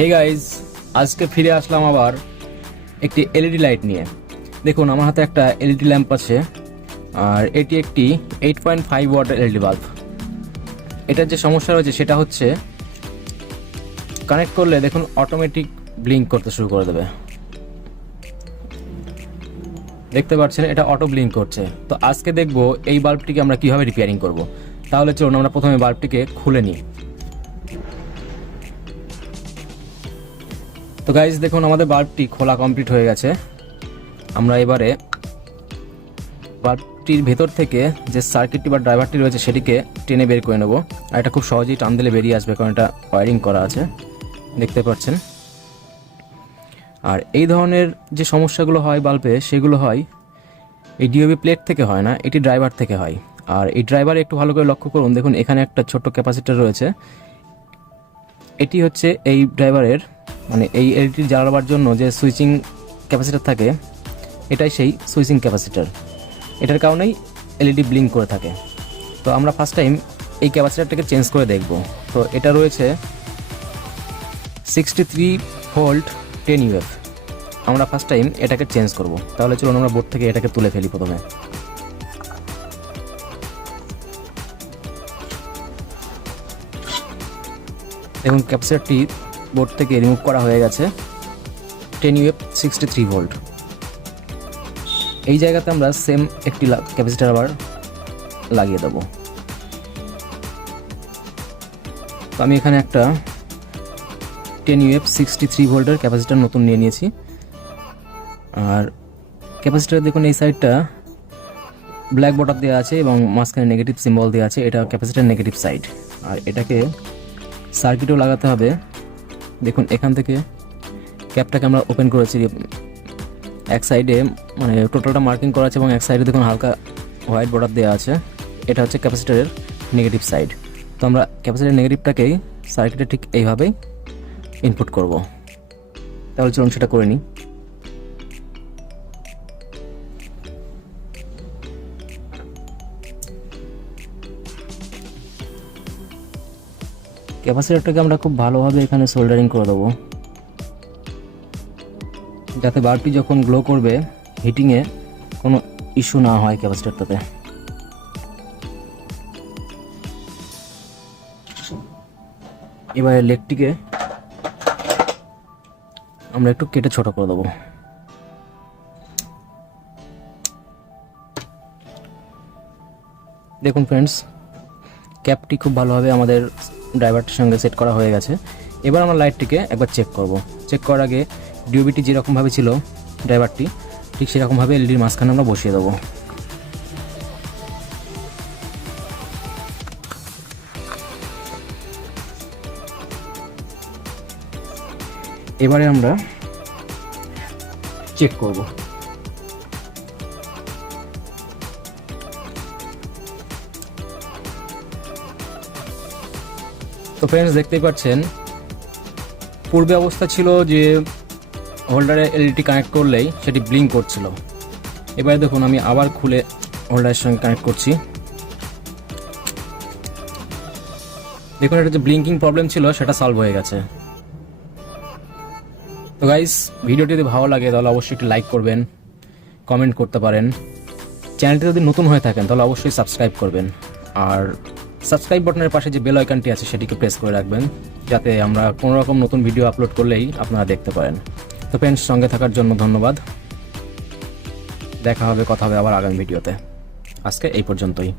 Hey guys, আজকে ফিরে আসলাম আবার একটি এলইডি লাইট নিয়ে। দেখুন আমার হাতে একটা এলইডি ল্যাম্প আছে, আর এটি একটি 8.5 ওয়াট এলইডি বাল্ব। এটার যে সমস্যা রয়েছে সেটা হচ্ছে কানেক্ট করলে দেখুন অটোমেটিক ব্লিঙ্ক করতে শুরু করে দেবে। দেখতে পাচ্ছেন এটা অটো ব্লিঙ্ক করছে। তো আজকে দেখব এই বাল্বটিকে আমরা কিভাবে রিপেয়ারিং করব। তাহলে চলুন আমরা প্রথমে বাল্বটিকে খুলে নিই। তো গাইজ দেখুন আমাদের বাল্বটি খোলা কমপ্লিট হয়ে গেছে। আমরা এবারে বাল্বটির ভেতর থেকে যে সার্কিটটি বা ড্রাইভারটি রয়েছে সেটিকে টেনে বের করে নেব। আর এটা খুব সহজেই টান দিলে বেরিয়ে আসবে, কারণ এটা ওয়্যারিং করা আছে, দেখতে পাচ্ছেন। আর এই ধরনের যে সমস্যাগুলো হয় বাল্বে, সেগুলো হয় এই ডিওবি প্লেট থেকে হয় না, এটি ড্রাইভার থেকে হয়। আর এই ড্রাইভারে একটু ভালো করে লক্ষ্য করুন, দেখুন এখানে একটা ছোট্ট ক্যাপাসিটর রয়েছে। এটি হচ্ছে এই ড্রাইভারের মানে এই এলইডি জ্বালাবার জন্য যে সুইচিং ক্যাপাসিটর থাকে, এটাই সেই সুইচিং ক্যাপাসিটর। এটার কারণেই এলইডি ব্লিঙ্ক করে থাকে। তো আমরা ফার্স্ট টাইম এই ক্যাপাসিটরটাকে চেঞ্জ করে দেখব। তো এটা রয়েছে 63 ভোল্ট 10 UF। আমরা ফার্স্ট টাইম এটাকে চেঞ্জ করব। তাহলে চলুন আমরা বোর্ড থেকে এটাকে তুলে ফেলি প্রথমে। দেখুন ক্যাপাসিটরটি বোর্ড থেকে রিমুভ করা হয়ে গেছে। 10 UF 63 ভোল্ট। এই জায়গাতে আমরা সেম একটি ক্যাপাসিটর আবার লাগিয়ে দেব। তো আমি এখানে একটা 10 UF 63 ভোল্টের ক্যাপাসিটর নতুন নিয়ে নিয়েছি। আর ক্যাপাসিটর দেখুন এই সাইডটা ব্ল্যাক বর্ডার দেওয়া আছে এবং মাঝখানে নেগেটিভ সিম্বল দেওয়া আছে, এটা ক্যাপাসিটর নেগেটিভ সাইড। আর এটাকে সার্কিটও লাগাতে হবে। দেখুন এখান থেকে ক্যাপটাকে আমরা ওপেন করেছি, এক সাইডে মানে টোটালটা মার্কিং করা আছে এবং এক সাইডে দেখুন হালকা হোয়াইট বর্ডার দেওয়া আছে, এটা হচ্ছে ক্যাপাসিটরের নেগেটিভ সাইড। তো আমরা ক্যাপাসিটরের নেগেটিভটাকেই সার্কিটে ঠিক এইভাবেই ইনপুট করব। তাহলে চলুন সেটা করে নিই। ক্যাপাসিটরটাকে আমরা খুব ভালোভাবে এখানে সোল্ডারিং করে দেবো, যাতে বাল্বটি যখন গ্লো করবে হিটিংয়ে কোনো ইস্যু না হয় ক্যাপাসিটরটাতে। এবারে লেগটিকে আমরা একটু কেটে ছোট করে দেবো। দেখুন ফ্রেন্ডস, ক্যাপটি খুব ভালোভাবে আমাদের ড্রাইভারটির সঙ্গে সেট করা হয়ে গেছে। এবার আমরা লাইটটিকে একবার চেক করব। চেক করার আগে ডিওবিটি যেরকমভাবে ছিল ড্রাইভারটি, ঠিক সেরকমভাবে এলইডির মাঝখানে আমরা বসিয়ে দেবো। এবারে আমরা চেক করব। তো ফ্রেন্ডস দেখতেই পাচ্ছেন, পূর্বে অবস্থা ছিল যে হোল্ডারে এলইডি কানেক্ট করলেই সেটি ব্লিঙ্ক করছিল। এবারে দেখুন আমি আবার খুলে হোল্ডারের সঙ্গে কানেক্ট করছি। দেখুন এটা যে ব্লিঙ্কিং প্রবলেম ছিল সেটা সলভ হয়ে গেছে। তো গাইস, ভিডিওটি যদি ভালো লাগে তাহলে অবশ্যই একটি লাইক করবেন, কমেন্ট করতে পারেন। চ্যানেলটি যদি নতুন হয়ে থাকেন তাহলে অবশ্যই সাবস্ক্রাইব করবেন। আর সাবস্ক্রাইব বাটনের পাশে যে বেল আইকনটি আছে সেটিকে প্রেস করে রাখবেন, যাতে আমরা কোনো রকম নতুন ভিডিও আপলোড করলেই আপনারা দেখতে পারেন। তো ফ্রেন্ডস, সঙ্গে থাকার জন্য ধন্যবাদ। দেখা হবে, কথা হবে আবার আগামী ভিডিওতে। আজকে এই পর্যন্তই।